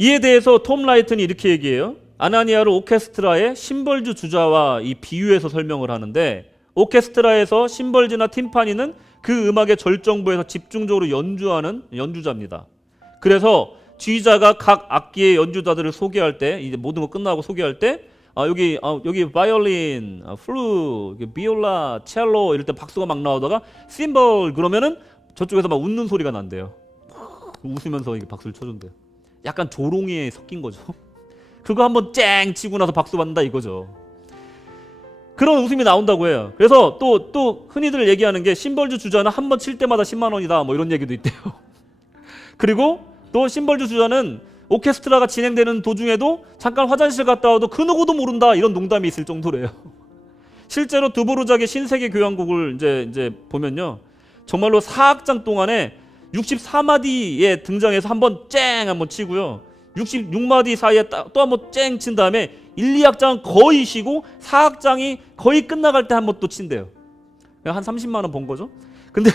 이에 대해서 톰 라이튼이 이렇게 얘기해요. 아나니아를 오케스트라의 심벌주 주자와 이 비유해서 설명을 하는데, 오케스트라에서 심벌주나 팀파니는 그 음악의 절정부에서 집중적으로 연주하는 연주자입니다. 그래서 지휘자가 각 악기의 연주자들을 소개할 때, 이제 모든 거 끝나고 소개할 때 여기 바이올린, 플루, 비올라, 첼로 이럴 때 박수가 막 나오다가 심벌 그러면은 저쪽에서 막 웃는 소리가 난대요. 웃으면서 이게 박수를 쳐준대요. 약간 조롱에 섞인 거죠. 그거 한번 쨍 치고 나서 박수 받는다 이거죠. 그런 웃음이 나온다고 해요. 그래서 또 흔히들 얘기하는 게 심벌주 주자는 한 번 칠 때마다 10만 원이다 뭐 이런 얘기도 있대요. 그리고 또 심벌주 주자는 오케스트라가 진행되는 도중에도 잠깐 화장실 갔다 와도 그 누구도 모른다 이런 농담이 있을 정도래요. 실제로 드보르작의 신세계 교향곡을 이제 보면요, 정말로 4악장 동안에 64마디에 등장해서 한번 치고요, 66마디 사이에 또 한번 쨍 친 다음에 1, 2악장은 거의 쉬고 4악장이 거의 끝나갈 때 한번 또 친대요. 한 30만 원 번 거죠. 근데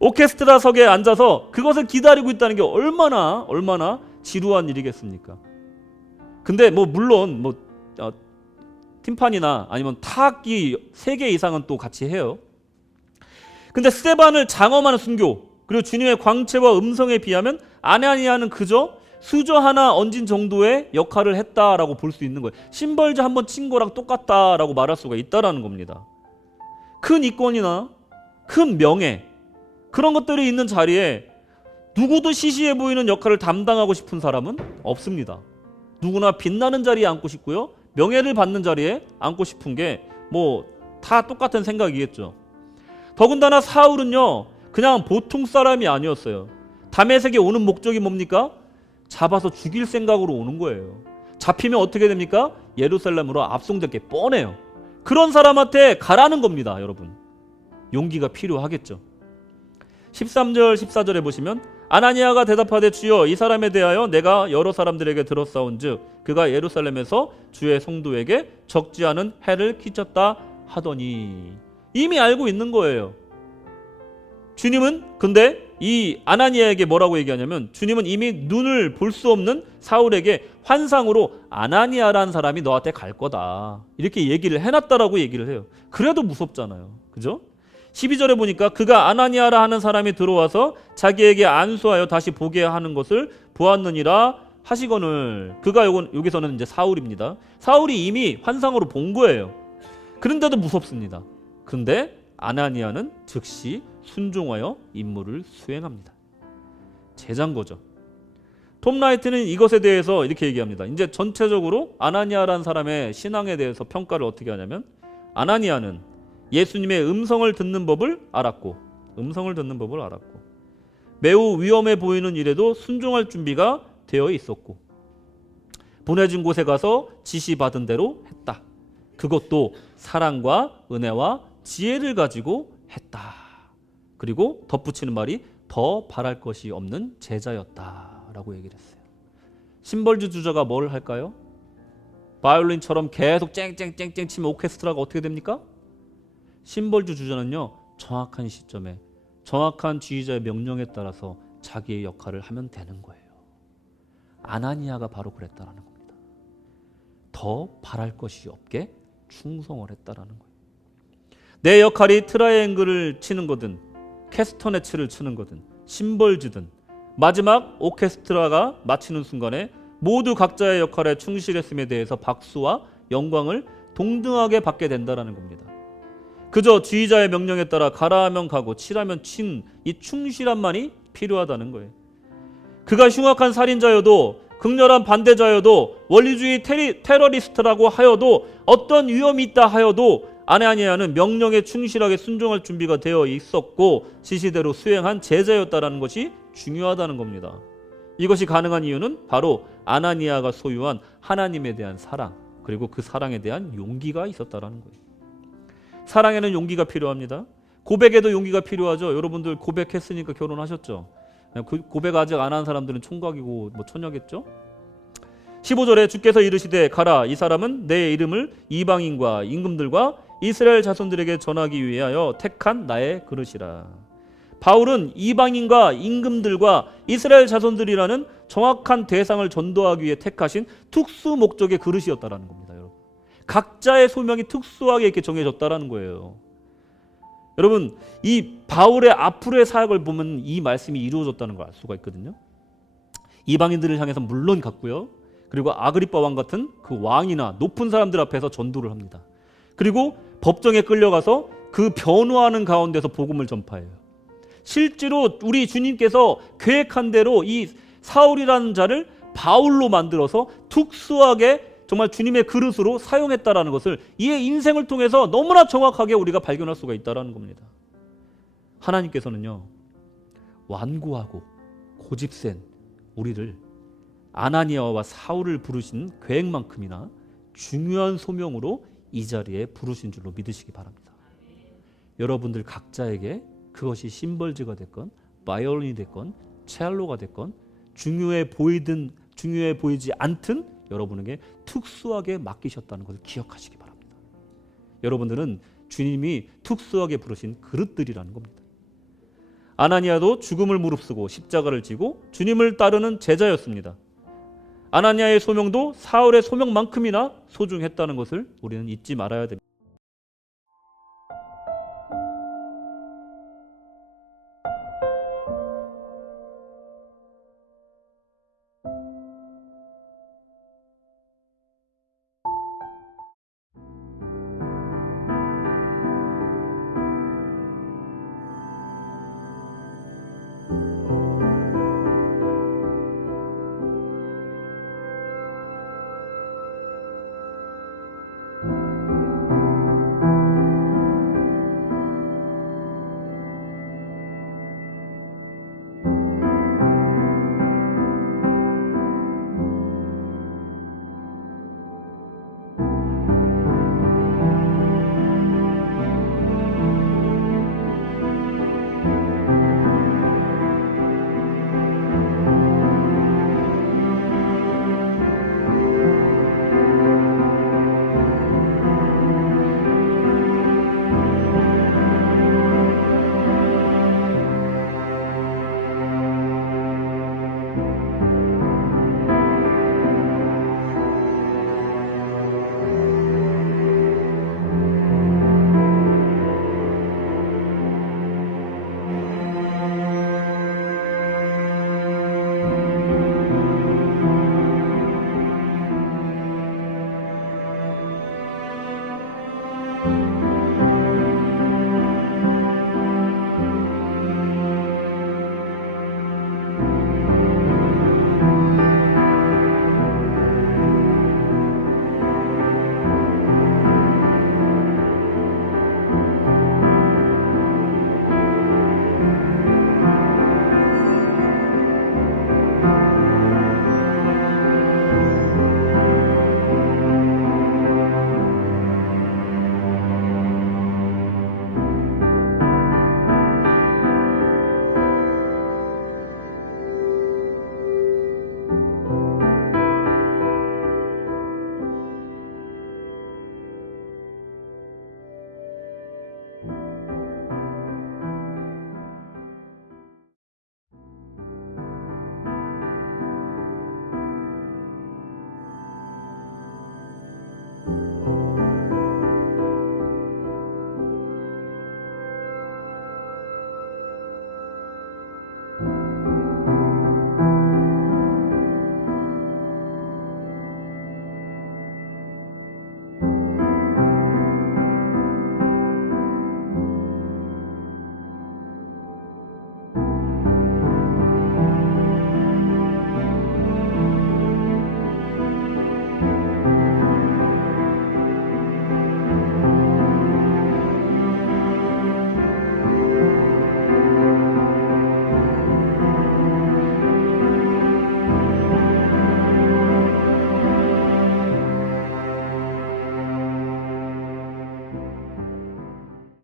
오케스트라석에 앉아서 그것을 기다리고 있다는 게 얼마나 지루한 일이겠습니까? 근데 물론 팀판이나 아니면 타악기 3개 이상은 또 같이 해요. 근데 스테반을 장엄한 순교 그리고 주님의 광채와 음성에 비하면 아나니아는 그저 수저 하나 얹은 정도의 역할을 했다라고 볼 수 있는 거예요. 심벌주 한번 친 거랑 똑같다라고 말할 수가 있다라는 겁니다. 큰 이권이나 큰 명예 그런 것들이 있는 자리에 누구도 시시해 보이는 역할을 담당하고 싶은 사람은 없습니다. 누구나 빛나는 자리에 앉고 싶고요, 명예를 받는 자리에 앉고 싶은 게 다 똑같은 생각이겠죠. 더군다나 사울은요 그냥 보통 사람이 아니었어요. 다메섹에 오는 목적이 뭡니까? 잡아서 죽일 생각으로 오는 거예요. 잡히면 어떻게 됩니까? 예루살렘으로 압송될 게 뻔해요. 그런 사람한테 가라는 겁니다. 여러분, 용기가 필요하겠죠. 13절 14절에 보시면 아나니아가 대답하되 주여 이 사람에 대하여 내가 여러 사람들에게 들었사온즉 그가 예루살렘에서 주의 성도에게 적지 않은 해를 끼쳤다 하더니, 이미 알고 있는 거예요. 주님은 근데 이 아나니아에게 뭐라고 얘기하냐면, 주님은 이미 눈을 볼 수 없는 사울에게 환상으로 아나니아라는 사람이 너한테 갈 거다 이렇게 얘기를 해놨다라고 얘기를 해요. 그래도 무섭잖아요. 그죠? 12절에 보니까 그가 아나니아라 하는 사람이 들어와서 자기에게 안수하여 다시 보게 하는 것을 보았느니라 하시거늘, 그가 여기서는 이제 사울입니다. 사울이 이미 환상으로 본 거예요. 그런데도 무섭습니다. 근데 아나니아는 즉시 순종하여 임무를 수행합니다. 제장거죠. 톰 라이트는 이것에 대해서 이렇게 얘기합니다. 이제 전체적으로 아나니아라는 사람의 신앙에 대해서 평가를 어떻게 하냐면, 아나니아는 예수님의 음성을 듣는 법을 알았고 매우 위험해 보이는 일에도 순종할 준비가 되어 있었고 보내준 곳에 가서 지시받은 대로 했다. 그것도 사랑과 은혜와 지혜를 가지고 했다. 그리고 덧붙이는 말이 더 바랄 것이 없는 제자였다라고 얘기를 했어요. 심벌주 주자가 뭘 할까요? 바이올린처럼 계속 쨍쨍쨍쨍 치면 오케스트라가 어떻게 됩니까? 심벌주 주자는요 정확한 시점에 정확한 지휘자의 명령에 따라서 자기의 역할을 하면 되는 거예요. 아나니아가 바로 그랬다라는 겁니다. 더 바랄 것이 없게 충성을 했다라는 거예요. 내 역할이 트라이앵글을 치는 거든 캐스터네츠를 치는 거든 심벌주든 마지막 오케스트라가 마치는 순간에 모두 각자의 역할에 충실했음에 대해서 박수와 영광을 동등하게 받게 된다는 겁니다. 그저 지휘자의 명령에 따라 가라 하면 가고 치라면 친 이 충실함만이 필요하다는 거예요. 그가 흉악한 살인자여도 극렬한 반대자여도 원리주의 테러리스트라고 하여도 어떤 위험이 있다 하여도 아나니아는 명령에 충실하게 순종할 준비가 되어 있었고 지시대로 수행한 제자였다는 것이 중요하다는 겁니다. 이것이 가능한 이유는 바로 아나니아가 소유한 하나님에 대한 사랑, 그리고 그 사랑에 대한 용기가 있었다는 거예요. 사랑에는 용기가 필요합니다. 고백에도 용기가 필요하죠. 여러분들 고백했으니까 결혼하셨죠. 고백 아직 안 한 사람들은 총각이고 처녀겠죠. 15절에 주께서 이르시되 가라, 이 사람은 내 이름을 이방인과 임금들과 이스라엘 자손들에게 전하기 위하여 택한 나의 그릇이라. 바울은 이방인과 임금들과 이스라엘 자손들이라는 정확한 대상을 전도하기 위해 택하신 특수 목적의 그릇이었다라는 겁니다. 여러분. 각자의 소명이 특수하게 이렇게 정해졌다라는 거예요. 여러분, 이 바울의 앞으로의 사역을 보면 이 말씀이 이루어졌다는 걸 알 수가 있거든요. 이방인들을 향해서 물론 갔고요. 그리고 아그리빠 왕 같은 그 왕이나 높은 사람들 앞에서 전도를 합니다. 그리고 법정에 끌려가서 그 변호하는 가운데서 복음을 전파해요. 실제로 우리 주님께서 계획한 대로 이 사울이라는 자를 바울로 만들어서 특수하게 정말 주님의 그릇으로 사용했다라는 것을 이의 인생을 통해서 너무나 정확하게 우리가 발견할 수가 있다라는 겁니다. 하나님께서는요, 완고하고 고집센 우리를 아나니아와 사울을 부르신 계획만큼이나 중요한 소명으로 이 자리에 부르신 줄로 믿으시기 바랍니다. 여러분들 각자에게 그것이 심벌즈가 됐건 바이올린이 됐건 첼로가 됐건 중요해 보이지 않든 여러분에게 특수하게 맡기셨다는 것을 기억하시기 바랍니다. 여러분들은 주님이 특수하게 부르신 그릇들이라는 겁니다. 아나니아도 죽음을 무릅쓰고 십자가를 지고 주님을 따르는 제자였습니다. 아나니아의 소명도 사울의 소명만큼이나 소중했다는 것을 우리는 잊지 말아야 됩니다.